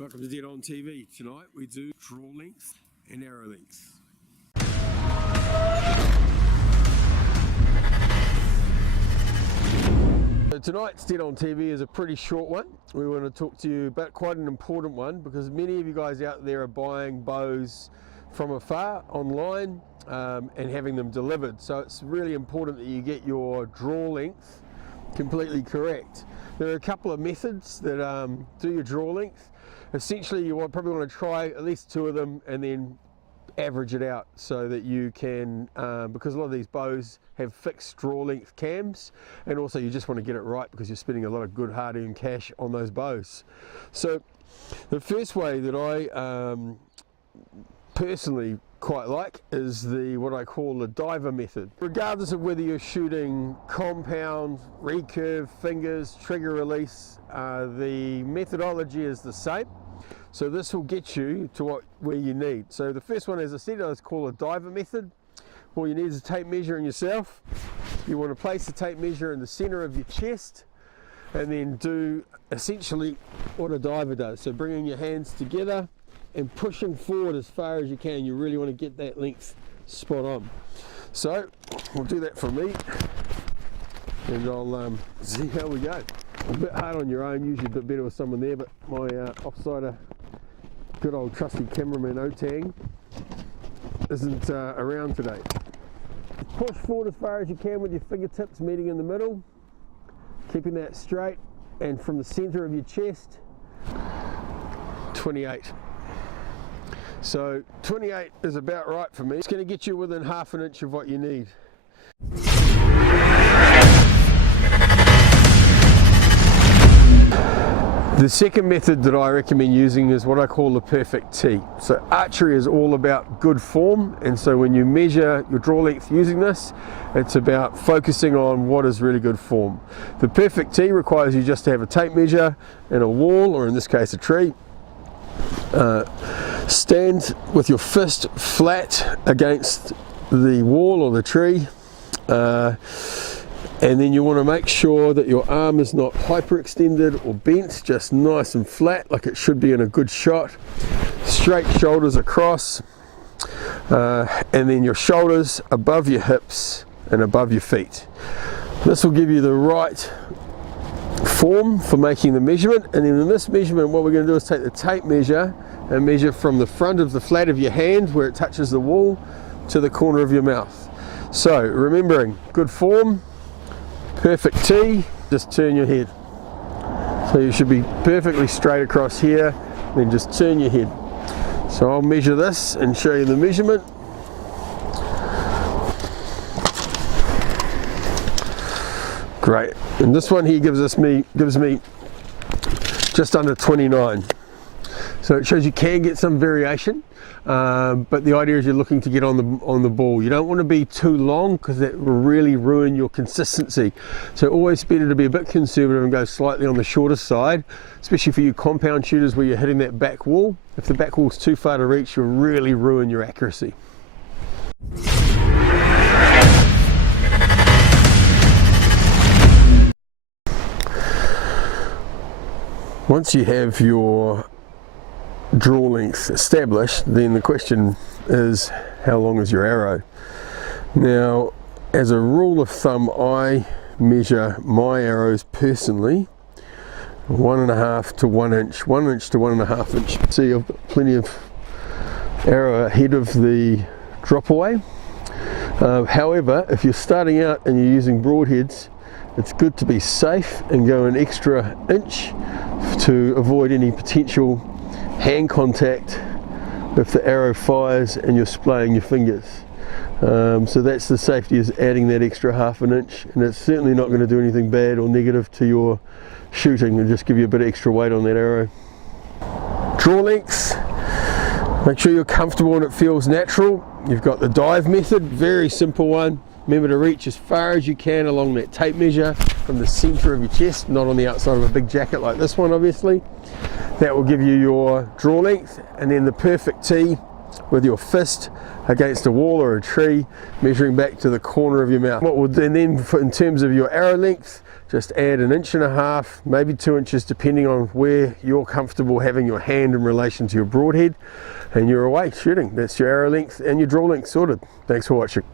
Welcome to Dead On TV. Tonight we do draw length and arrow length. So tonight's Dead On TV is a pretty short one. We want to talk to you about quite an important one because many of you guys out there are buying bows from afar online and having them delivered. So it's really important that you get your draw length completely correct. There are a couple of methods that do your draw length. Essentially, you probably want to try at least two of them and then average it out so that you can, because a lot of these bows have fixed draw length cams, and also you just want to get it right because you're spending a lot of good hard-earned cash on those bows. So the first way that I personally quite like is what I call the diver method. Regardless of whether you're shooting compound, recurve, fingers, trigger release, the methodology is the same. So this will get you to where you need. So the first one, as I said, is called a diver method. All you need is a tape measure in yourself. You want to place the tape measure in the center of your chest and then do essentially what a diver does. So bringing your hands together and pushing forward as far as you can. You really want to get that length spot on. So we'll do that for me and I'll see how we go. A bit hard on your own, usually a bit better with someone there, but my offsider, good old trusty cameraman Otang, isn't around today. Push forward as far as you can with your fingertips meeting in the middle, keeping that straight, and from the center of your chest, 28. So 28 is about right for me. It's going to get you within half an inch of what you need. The second method that I recommend using is what I call the perfect tee. So archery is all about good form, and so when you measure your draw length using this, it's about focusing on what is really good form. The perfect tee requires you just to have a tape measure and a wall, or in this case a tree. Stand with your fist flat against the wall or the tree, and then you want to make sure that your arm is not hyperextended or bent, just nice and flat like it should be in a good shot. Straight shoulders across, and then your shoulders above your hips and above your feet. This will give you the right form for making the measurement, and then in this measurement what we're going to do is take the tape measure and measure from the front of the flat of your hand where it touches the wall to the corner of your mouth. So remembering good form, perfect tee, just turn your head. So you should be perfectly straight across here, then just turn your head. So I'll measure this and show you the measurement. Great, and this one here gives me just under 29. So it shows you can get some variation, but the idea is you're looking to get on the ball. You don't want to be too long because that will really ruin your consistency. So always better to be a bit conservative and go slightly on the shorter side, especially for you compound shooters where you're hitting that back wall. If the back wall's too far to reach, you'll really ruin your accuracy. Once you have your draw length established, then the question is, how long is your arrow? Now, as a rule of thumb, I measure my arrows personally 1.5 to 1 inch, 1 inch to 1.5 inch. See, I've got plenty of arrow ahead of the drop away. However, if you're starting out and you're using broadheads, it's good to be safe and go an extra inch to avoid any potential hand contact if the arrow fires and you're splaying your fingers. So that's the safety, is adding that extra half an inch, and it's certainly not going to do anything bad or negative to your shooting and just give you a bit of extra weight on that arrow. Draw length, make sure you're comfortable and it feels natural. You've got the dive method, very simple one. Remember to reach as far as you can along that tape measure from the center of your chest, not on the outside of a big jacket like this one obviously. That will give you your draw length, and then the perfect tee with your fist against a wall or a tree, measuring back to the corner of your mouth. And then in terms of your arrow length, just add 1.5 inches, maybe 2 inches, depending on where you're comfortable having your hand in relation to your broadhead, and you're away shooting. That's your arrow length and your draw length sorted. Thanks for watching.